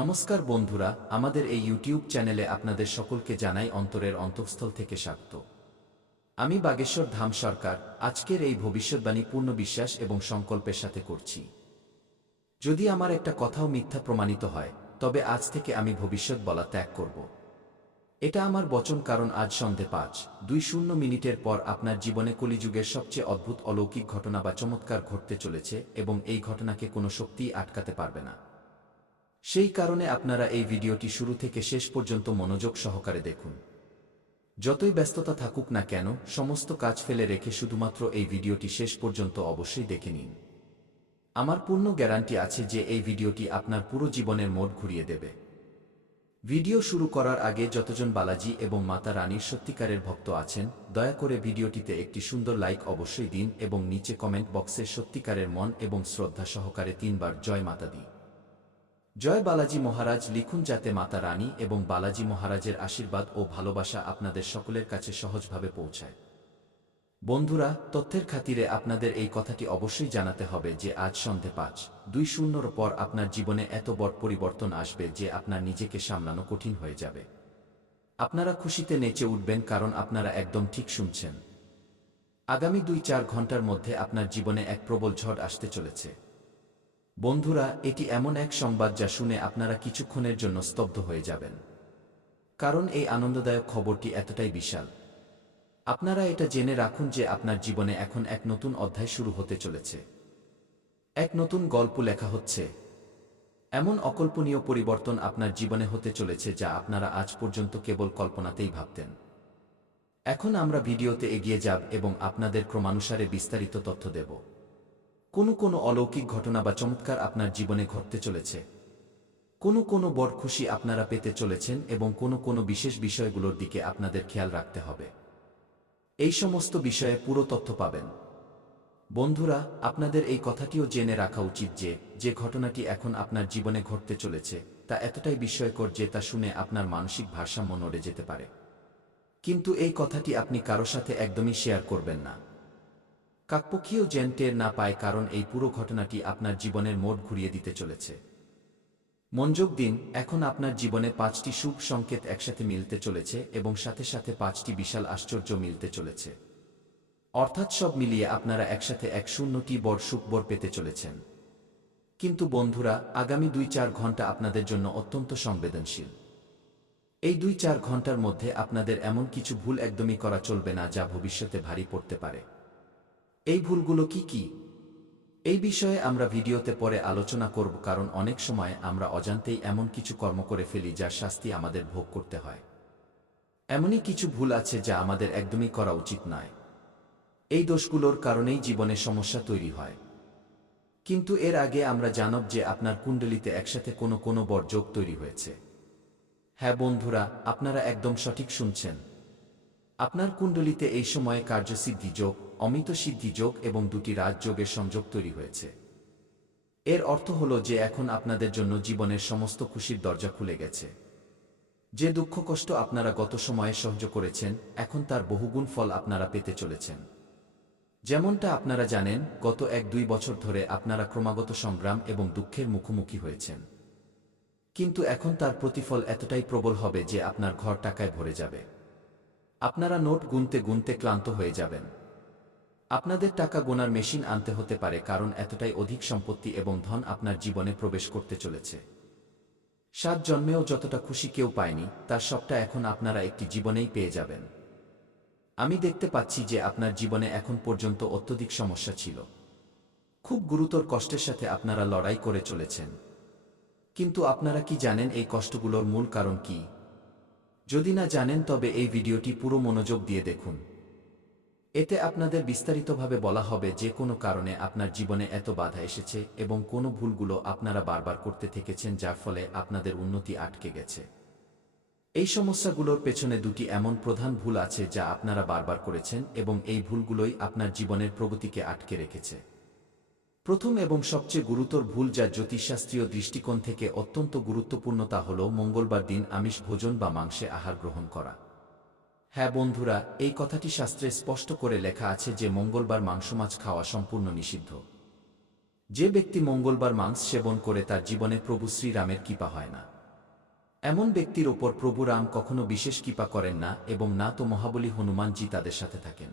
নমস্কার বন্ধুরা, আমাদের এই ইউটিউব চ্যানেলে আপনাদের সকলকে জানাই অন্তরের অন্তঃস্থল থেকে স্বাগত। আমি বাগেশ্বর ধাম সরকার আজকের এই ভবিষ্যৎবাণী পূর্ণ বিশ্বাস এবং সংকল্পের সাথে করছি। যদি আমার একটা কথাও মিথ্যা প্রমাণিত হয়, তবে আজ থেকে আমি ভবিষ্যৎ বলা ত্যাগ করব। এটা আমার বচন, কারণ আজ সন্ধে 5:20 পর আপনার জীবনে কলিযুগের সবচেয়ে অদ্ভুত অলৌকিক ঘটনা বা চমৎকার ঘটতে চলেছে এবং এই ঘটনাকে কোনো শক্তিই আটকাতে পারবে না। সেই কারণে আপনারা এই ভিডিওটি শুরু থেকে শেষ পর্যন্ত মনোযোগ সহকারে দেখুন। যতই ব্যস্ততা থাকুক না কেন, সমস্ত কাজ ফেলে রেখে শুধুমাত্র এই ভিডিওটি শেষ পর্যন্ত অবশ্যই দেখে নিন। আমার পূর্ণ গ্যারান্টি আছে যে এই ভিডিওটি আপনার পুরো জীবনের মোড় ঘুরিয়ে দেবে। ভিডিও শুরু করার আগে যতজন বালাজি এবং মাতা রানীর সত্যিকারের ভক্ত আছেন, দয়া করে ভিডিওটিতে একটি সুন্দর লাইক অবশ্যই দিন এবং নিচে কমেন্ট বক্সে সত্যিকারের মন এবং শ্রদ্ধা সহকারে 3 বার জয় মাতা দি, জয় বালাজি মহারাজ লিখুন, যাতে মাতা রানী এবং বালাজি মহারাজের আশীর্বাদ ও ভালোবাসা আপনাদের সকলের কাছে সহজভাবে পৌঁছায়। বন্ধুরা, তথ্যের খাতিরে আপনাদের এই কথাটি অবশ্যই জানাতে হবে যে আজ সন্ধে 5:20 পর আপনার জীবনে এত বড় পরিবর্তন আসবে যে আপনার নিজেকে সামলানো কঠিন হয়ে যাবে। আপনারা খুশিতে নেচে উঠবেন, কারণ আপনারা একদম ঠিক শুনছেন। আগামী 2-4 ঘন্টার মধ্যে আপনার জীবনে এক প্রবল ঝড় আসতে চলেছে। বন্ধুরা, এটি এমন এক সংবাদ যা শুনে আপনারা কিছুক্ষণের জন্য স্তব্ধ হয়ে যাবেন, কারণ এই আনন্দদায়ক খবরটি এতটাই বিশাল। আপনারা এটা জেনে রাখুন যে আপনার জীবনে এখন এক নতুন অধ্যায় শুরু হতে চলেছে। এক নতুন গল্প লেখা হচ্ছে। এমন অকল্পনীয় পরিবর্তন আপনার জীবনে হতে চলেছে যা আপনারা আজ পর্যন্ত কেবল কল্পনাতেই ভাবতেন। এখন আমরা ভিডিওতে এগিয়ে যাব এবং আপনাদের ক্রমানুসারে বিস্তারিত তথ্য দেব। কোনো অলৌকিক ঘটনা বা চমৎকার আপনার জীবনে ঘটতে চলেছে। কোনো বড় খুশি আপনারা পেতে চলেছেন এবং কোনো বিশেষ বিষয়গুলোর দিকে আপনাদের খেয়াল রাখতে হবে। এই সমস্ত বিষয়ে পুরো তথ্য পাবেন। বন্ধুরা, আপনাদের এই কথাটিও জেনে রাখা উচিত যে ঘটনাটি এখন আপনার জীবনে ঘটতে চলেছে তা এতটাই বিস্ময়কর যে তা শুনে আপনার মানসিক ভারসাম্য নড়ে যেতে পারে। কিন্তু এই কথাটি আপনি কারো সাথে একদমই শেয়ার করবেন না। কাকপক্ষীও যেন টের না পায়, কারণ এই পুরো ঘটনাটি আপনার জীবনের মোড় ঘুরিয়ে দিতে চলেছে। মনোযোগ দিন, এখন আপনার জীবনে 5টি শুভ সংকেত একসাথে মিলতে চলেছে এবং সাথে সাথে 5টি বিশাল আশ্চর্য মিলতে চলেছে। অর্থাৎ সব মিলিয়ে আপনারা একসাথে 100টি বড় সুখবর পেতে চলেছেন। কিন্তু বন্ধুরা, আগামী 2-4 ঘন্টা আপনাদের জন্য অত্যন্ত সংবেদনশীল। এই 2-4 ঘন্টার মধ্যে আপনাদের এমন কিছু ভুল একদমই করা চলবে না যা ভবিষ্যতে ভারী পড়তে পারে। এই ভুলগুলো কি? এই বিষয়ে আমরা ভিডিওতে পরে আলোচনা করব, কারণ অনেক সময় আমরা অজান্তেই এমন কিছু কর্ম করে ফেলি যার শাস্তি আমাদের ভোগ করতে হয়। এমনই কিছু ভুল আছে যা আমাদের একদমই করা উচিত নয়। এই দোষগুলোর কারণেই জীবনে সমস্যা তৈরি হয়। কিন্তু এর আগে আমরা জানব যে আপনার কুণ্ডলিতে একসাথে কোনো বড় যোগ তৈরি হয়েছে। হ্যাঁ বন্ধুরা, আপনারা একদম সঠিক শুনছেন। আপনার কুণ্ডলিতে এই সময়ে কার্যসিদ্ধি যোগ, অমিত সিদ্ধি যোগ এবং 2টি রাজযোগের সংযোগ তৈরি হয়েছে। এর অর্থ হলো যে এখন আপনাদের জন্য জীবনের সমস্ত খুশির দরজা খুলে গেছে। যে দুঃখ কষ্ট আপনারা গত সময়ে সহ্য করেছেন, এখন তার বহুগুণ ফল আপনারা পেতে চলেছেন। যেমনটা আপনারা জানেন, গত 1-2 বছর ধরে আপনারা ক্রমাগত সংগ্রাম এবং দুঃখের মুখোমুখি হয়েছেন। কিন্তু এখন তার প্রতিফল এতটাই প্রবল হবে যে আপনার ঘর টাকায় ভরে যাবে। আপনারা নোট গুনতে ক্লান্ত হয়ে যাবেন। আপনাদের টাকা গোনার মেশিন আনতে হতে পারে, কারণ এতটাই অধিক সম্পত্তি এবং ধন আপনার জীবনে প্রবেশ করতে চলেছে। 7 জন্মেও যতটা খুশি কেউ পায়নি, তার সবটা এখন আপনারা একটি জীবনেই পেয়ে যাবেন। আমি দেখতে পাচ্ছি যে আপনার জীবনে এখন পর্যন্ত অত্যধিক সমস্যা ছিল। খুব গুরুতর কষ্টের সাথে আপনারা লড়াই করে চলেছেন। কিন্তু আপনারা কি জানেন এই কষ্টগুলোর মূল কারণ কি? যদি না জানেন, তবে এই ভিডিওটি পুরো মনোযোগ দিয়ে দেখুন। এতে আপনাদের বিস্তারিতভাবে বলা হবে যে কোনো কারণে আপনার জীবনে এত বাধা এসেছে এবং কোন ভুলগুলো আপনারা বারবার করতে থেকেছেন যার ফলে আপনাদের উন্নতি আটকে গেছে। এই সমস্যাগুলোর পেছনে 2টি এমন প্রধান ভুল আছে যা আপনারা বারবার করেছেন এবং এই ভুলগুলোই আপনার জীবনের প্রগতিকে আটকে রেখেছে। প্রথম এবং সবচেয়ে গুরুতর ভুল, যা জ্যোতিষশাস্ত্রীয় দৃষ্টিকোণ থেকে অত্যন্ত গুরুত্বপূর্ণ, তা হল মঙ্গলবার দিন আমিষ ভোজন বা মাংসে আহার গ্রহণ করা। হ্যাঁ বন্ধুরা, এই কথাটি শাস্ত্রে স্পষ্ট করে লেখা আছে যে মঙ্গলবার মাংস মাছ খাওয়া সম্পূর্ণ নিষিদ্ধ। যে ব্যক্তি মঙ্গলবার মাংস সেবন করে তার জীবনে প্রভু শ্রীরামের কৃপা হয় না। এমন ব্যক্তির ওপর প্রভু রাম কখনো বিশেষ কৃপা করেন না এবং না তো মহাবলী হনুমানজি তাদের সাথে থাকেন।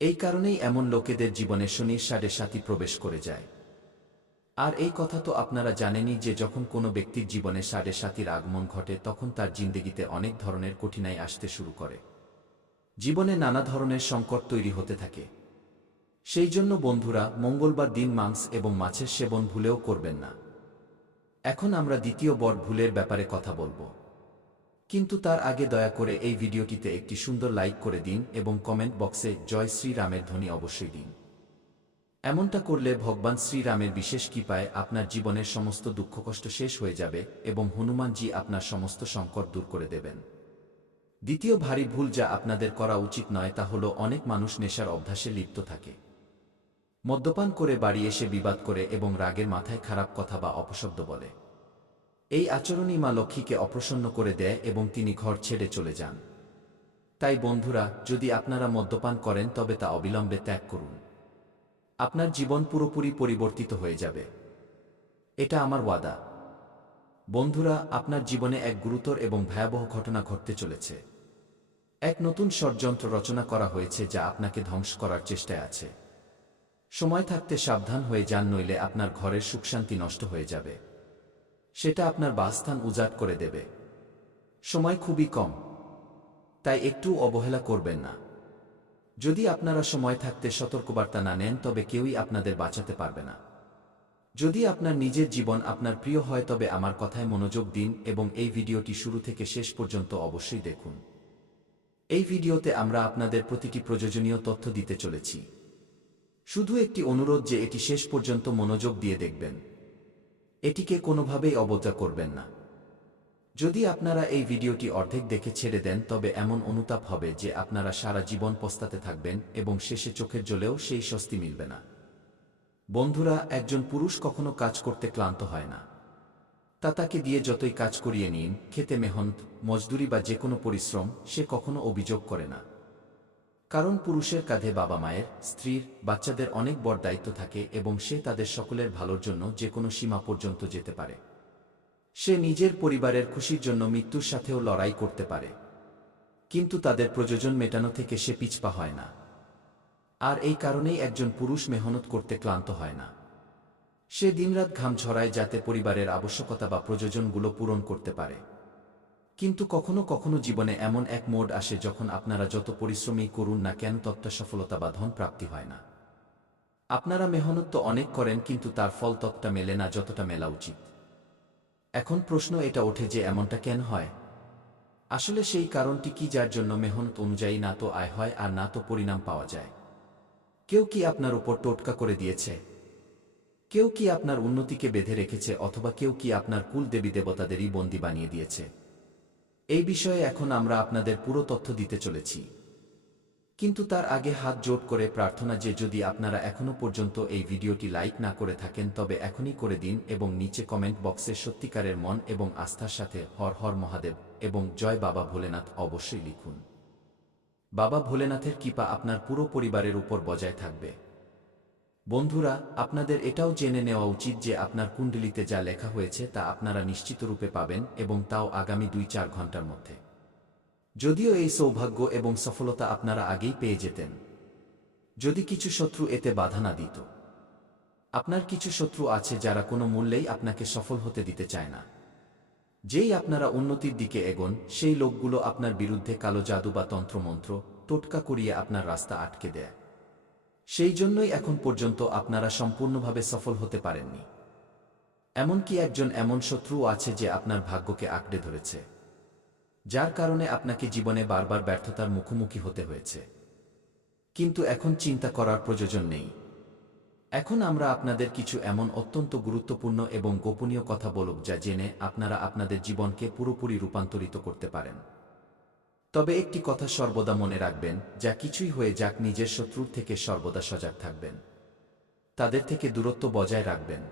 এই কারণেই এমন লোকেদের জীবনে শনির সাড়ে সাতি প্রবেশ করে যায়। আর এই কথা তো আপনারা জানেনই যে যখন কোনো ব্যক্তির জীবনে সাড়ে সাতির আগমন ঘটে তখন তার জিন্দেগিতে অনেক ধরনের কঠিনাই আসতে শুরু করে, জীবনে নানা ধরনের সংকট তৈরি হতে থাকে। সেই জন্য বন্ধুরা, মঙ্গলবার দিন মাংস এবং মাছের সেবন ভুলেও করবেন না। এখন আমরা দ্বিতীয় বড় ভুলের ব্যাপারে কথা বলবো, কিন্তু তার আগে দয়া করে এই ভিডিওটিতে একটি সুন্দর লাইক করে দিন এবং কমেন্ট বক্সে জয় শ্রীরামের ধ্বনি অবশ্যই দিন। এমনটা করলে ভগবান শ্রীরামের বিশেষ কৃপায় আপনার জীবনের সমস্ত দুঃখ কষ্ট শেষ হয়ে যাবে এবং হনুমানজি আপনার সমস্ত সংকট দূর করে দেবেন। দ্বিতীয় ভারী ভুল যা আপনাদের করা উচিত নয় তা হলো অনেক মানুষ নেশার অভ্যাসে লিপ্ত থাকে। মদ্যপান করে বাড়ি এসে বিবাদ করে এবং রাগের মাথায় খারাপ কথা বা অপশব্দ বলে। এই আচরণই মা লক্ষ্মীকে অপ্রসন্ন করে দেয় এবং তিনি ঘর ছেড়ে চলে যান। তাই বন্ধুরা, যদি আপনারা মদ্যপান করেন তবে তা অবিলম্বে ত্যাগ করুন। আপনার জীবন পুরোপুরি পরিবর্তিত হয়ে যাবে, এটা আমার ওয়াদা। বন্ধুরা, আপনার জীবনে এক গুরুতর এবং ভয়াবহ ঘটনা ঘটতে চলেছে। এক নতুন ষড়যন্ত্র রচনা করা হয়েছে যা আপনাকে ধ্বংস করার চেষ্টায় আছে। সময় থাকতে সাবধান হয়ে যান, নইলে আপনার ঘরের সুখশান্তি নষ্ট হয়ে যাবে। সেটা আপনার বাসস্থান উজাড় করে দেবে। সময় খুবই কম, তাই একটু অবহেলা করবেন না। যদি আপনারা সময় থাকতে সতর্কবার্তা না নেন তবে কেউই আপনাদের বাঁচাতে পারবে না। যদি আপনার নিজের জীবন আপনার প্রিয় হয় তবে আমার কথায় মনোযোগ দিন এবং এই ভিডিওটি শুরু থেকে শেষ পর্যন্ত অবশ্যই দেখুন। এই ভিডিওতে আমরা আপনাদের প্রতিটি প্রয়োজনীয় তথ্য দিতে চলেছি। শুধু একটি অনুরোধ যে এটি শেষ পর্যন্ত মনোযোগ দিয়ে দেখবেন। এটিকে কোনোভাবেই অবজ্ঞা করবেন না। যদি আপনারা এই ভিডিওটি অর্ধেক দেখে ছেড়ে দেন তবে এমন অনুতাপ হবে যে আপনারা সারা জীবন পস্তাতে থাকবেন এবং শেষে চোখের জলেও সেই স্বস্তি মিলবে না। বন্ধুরা, একজন পুরুষ কখনো কাজ করতে ক্লান্ত হয় না। তা তাকে দিয়ে যতই কাজ করিয়ে নিন, খেতে মেহনত, মজদুরি বা যে কোনো পরিশ্রম, সে কখনো অভিযোগ করে না। কারণ পুরুষের কাঁধে বাবা মায়ের, স্ত্রীর, বাচ্চাদের অনেক বড় দায়িত্ব থাকে এবং সে তাদের সকলের ভালোর জন্য যে কোনো সীমা পর্যন্ত যেতে পারে। সে নিজের পরিবারের খুশির জন্য মৃত্যুর সাথেও লড়াই করতে পারে, কিন্তু তাদের প্রয়োজন মেটানো থেকে সে পিছপা হয় না। আর এই কারণেই একজন পুরুষ মেহনত করতে ক্লান্ত হয় না। সে দিনরাত ঘাম ঝরায় যাতে পরিবারের আবশ্যকতা বা প্রয়োজনগুলো পূরণ করতে পারে। কিন্তু কখনো কখনো জীবনে এমন এক মোড় আসে যখন আপনারা যত পরিশ্রমই করুন না কেন ততটা সফলতা বা ধন প্রাপ্তি হয় না। আপনারা মেহনত তো অনেক করেন কিন্তু তার ফল ততটা মেলে না যতটা মেলা উচিত। এখন প্রশ্ন এটা ওঠে যে এমনটা কেন হয়? আসলে সেই কারণটি কি যার জন্য মেহনত অনুযায়ী না তো আয় হয় আর না তো পরিণাম পাওয়া যায়? কেউ কি আপনার উপর টোটকা করে দিয়েছে? কেউ কি আপনার উন্নতিকে বেঁধে রেখেছে অথবা কেউ কি আপনার কুল দেবী দেবতাদেরই বন্দী বানিয়ে দিয়েছে? এই বিষয়ে এখন আমরা আপনাদের পুরো তথ্য দিতে চলেছি। কিন্তু তার আগে হাত জোড় করে প্রার্থনা যে যদি আপনারা এখনো পর্যন্ত এই ভিডিওটি লাইক না করে থাকেন তবে এখনই করে দিন এবং নিচে কমেন্ট বক্সে সত্যিকারের মন এবং আস্থার সাথে হর হর মহাদেব এবং জয় বাবা ভোলেনাথ অবশ্যই লিখুন। বাবা ভোলেনাথের কৃপা আপনার পুরো পরিবারের উপর বজায় থাকবে। বন্ধুরা, আপনাদের এটাও জেনে নেওয়া উচিত যে আপনার কুণ্ডলিতে যা লেখা হয়েছে তা আপনারা নিশ্চিত রূপে পাবেন এবং তাও আগামী 2-4 ঘন্টার মধ্যে। যদিও এই সৌভাগ্য এবং সফলতা আপনারা আগেই পেয়ে যেতেন যদি কিছু শত্রু এতে বাধা না দিত। আপনার কিছু শত্রু আছে যারা কোনো মূল্যেই আপনাকে সফল হতে দিতে চায় না। যেই আপনারা উন্নতির দিকে এগোন সেই লোকগুলো আপনার বিরুদ্ধে কালো জাদু বা তন্ত্রমন্ত্র, টোটকা করিয়ে আপনার রাস্তা আটকে দেয়। সেই জন্যই এখন পর্যন্ত আপনারা সম্পূর্ণভাবে সফল হতে পারেননি। এমনকি একজন এমন শত্রুও আছে যে আপনার ভাগ্যকে আঁকড়ে ধরেছে, যার কারণে আপনাকে জীবনে বারবার ব্যর্থতার মুখোমুখি হতে হয়েছে। কিন্তু এখন চিন্তা করার প্রয়োজন নেই। এখন আমরা আপনাদের কিছু এমন অত্যন্ত গুরুত্বপূর্ণ এবং গোপনীয় কথা বলব যা জেনে আপনারা আপনাদের জীবনকে পুরোপুরি রূপান্তরিত করতে পারেন। তবে একটি কথা সর্বদা মনে রাখবেন, যা কিছুই হয়ে যাক নিজের শত্রুর থেকে সর্বদা সজাগ থাকবেন। তাদের থেকে দূরত্ব বজায় রাখবেন।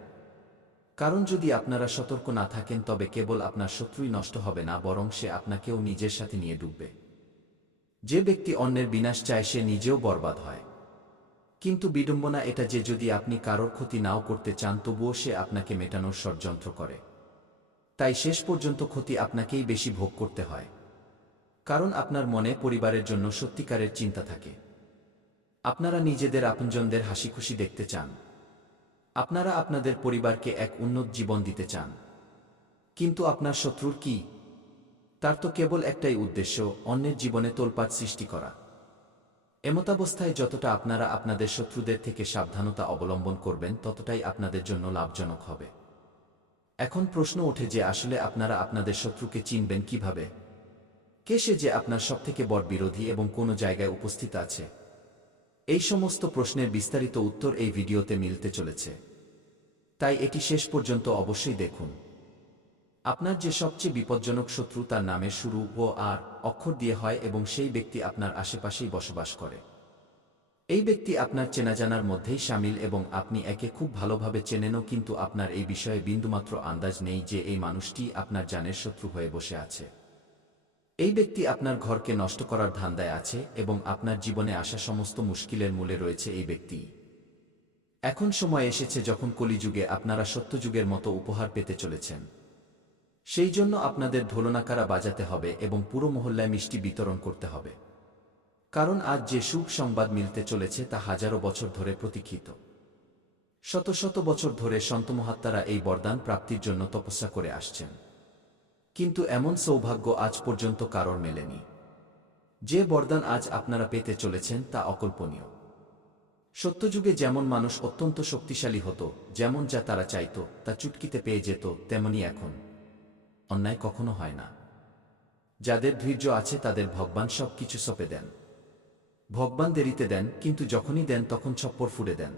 কারণ যদি আপনারা সতর্ক না থাকেন তবে কেবল আপনার শত্রুই নষ্ট হবে না, বরং সে আপনাকেও নিজের সাথে নিয়ে ডুববে। যে ব্যক্তি অন্যের বিনাশ চায় সে নিজেও বরবাদ হয়। কিন্তু বিড়ম্বনা এটা যে যদি আপনি কারোর ক্ষতি নাও করতে চান তবুও সে আপনাকে মেটানোর ষড়যন্ত্র করে। তাই শেষ পর্যন্ত ক্ষতি আপনাকেই বেশি ভোগ করতে হয়। কারণ আপনার মনে পরিবারের জন্য সত্যিকারের চিন্তা থাকে। আপনারা নিজেদের আপনজনদের হাসিখুশি দেখতে চান। আপনারা আপনাদের পরিবারকে এক উন্নত জীবন দিতে চান। কিন্তু আপনার শত্রুর কি? তার তো কেবল একটাই উদ্দেশ্য, অন্যের জীবনে তোলপাড় সৃষ্টি করা। এমতাবস্থায় যতটা আপনারা আপনাদের শত্রুদের থেকে সাবধানতা অবলম্বন করবেন ততটাই আপনাদের জন্য লাভজনক হবে। এখন প্রশ্ন ওঠে যে আসলে আপনারা আপনাদের শত্রুকে চিনবেন কিভাবে? কে সে যে আপনার সবথেকে বড় বিরোধী এবং কোন জায়গায় উপস্থিত আছে? এই সমস্ত প্রশ্নের বিস্তারিত উত্তর এই ভিডিওতে মিলতে চলেছে। তাই এটি শেষ পর্যন্ত অবশ্যই দেখুন। আপনার যে সবচেয়ে বিপজ্জনক শত্রু তার নামের শুরু ও আর অক্ষর দিয়ে হয় এবং সেই ব্যক্তি আপনার আশেপাশেই বসবাস করে। এই ব্যক্তি আপনার চেনাজানার মধ্যেই শামিল এবং আপনি একে খুব ভালোভাবে চেনেনও, কিন্তু আপনার এই বিষয়ে বিন্দুমাত্র আন্দাজ নেই যে এই মানুষটি আপনার জানের শত্রু হয়ে বসে আছে। এই ব্যক্তি আপনার ঘরকে নষ্ট করার ধান্দায় আছে এবং আপনার জীবনে আসা সমস্ত মুশকিলের মূলে রয়েছে এই ব্যক্তি। এখন সময় এসেছে যখন কলিযুগে আপনারা সত্যযুগের মতো উপহার পেতে চলেছেন। সেই জন্য আপনাদের ঢোলনাকারা বাজাতে হবে এবং পুরো মহল্লায় মিষ্টি বিতরণ করতে হবে। কারণ আজ যে শুভ সংবাদ মিলতে চলেছে তা হাজারো বছর ধরে প্রতীক্ষিত। শত শত বছর ধরে সন্তমহাত্মারা এই বরদান প্রাপ্তির জন্য তপস্যা করে আসছেন, কিন্তু এমন সৌভাগ্য আজ পর্যন্ত কারোর মেলেনি। যে বরদান আজ আপনারা পেতে চলেছেন তা অকল্পনীয়। সত্যযুগে যেমন মানুষ অত্যন্ত শক্তিশালী হতো, যেমন যা তারা চাইত তা চুটকিতে পেয়ে যেত, তেমনি এখন অন্যায় কখনো হয় না। যাদের ধৈর্য আছে তাদের ভগবান সব কিছু সঁপে দেন। ভগবান দেরিতে দেন, কিন্তু যখনই দেন তখন ছপ্পর ফুঁড়ে দেন।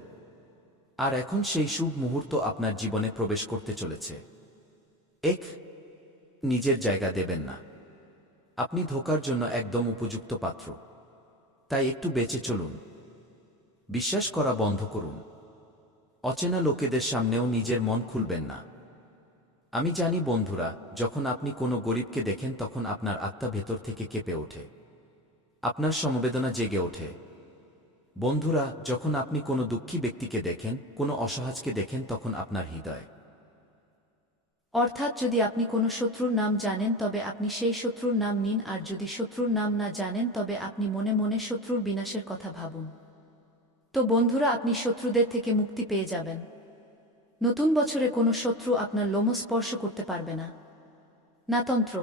আর এখন সেই শুভ মুহূর্ত আপনার জীবনে প্রবেশ করতে চলেছে। নিজের জায়গা দেবেন না। আপনি ধোঁকার জন্য একদম উপযুক্ত পাত্র। তাই একটু বেঁচে চলুন। বিশ্বাস করা বন্ধ করুন। অচেনা লোকেদের সামনেও নিজের মন খুলবেন না। আমি জানি বন্ধুরা, যখন আপনি কোনো গরিবকে দেখেন তখন আপনার আত্মা ভেতর থেকে কেঁপে ওঠে, আপনার সমবেদনা জেগে ওঠে। বন্ধুরা, যখন আপনি কোনো দুঃখী ব্যক্তিকে দেখেন, কোনো অসহায়কে দেখেন, তখন আপনার হৃদয়। অর্থাৎ যদি আপনি কোনো শত্রুর নাম জানেন তবে আপনি সেই শত্রুর নাম নিন, আর যদি শত্রুর নাম না জানেন তবে আপনি মনে মনে শত্রুর বিনাশের কথা ভাবুন। তো বন্ধুরা, আপনি শত্রুদের থেকে মুক্তি পেয়ে যাবেন। নতুন বছরে কোনো শত্রু আপনার লোম স্পর্শ করতে পারবে না। না তন্ত্র,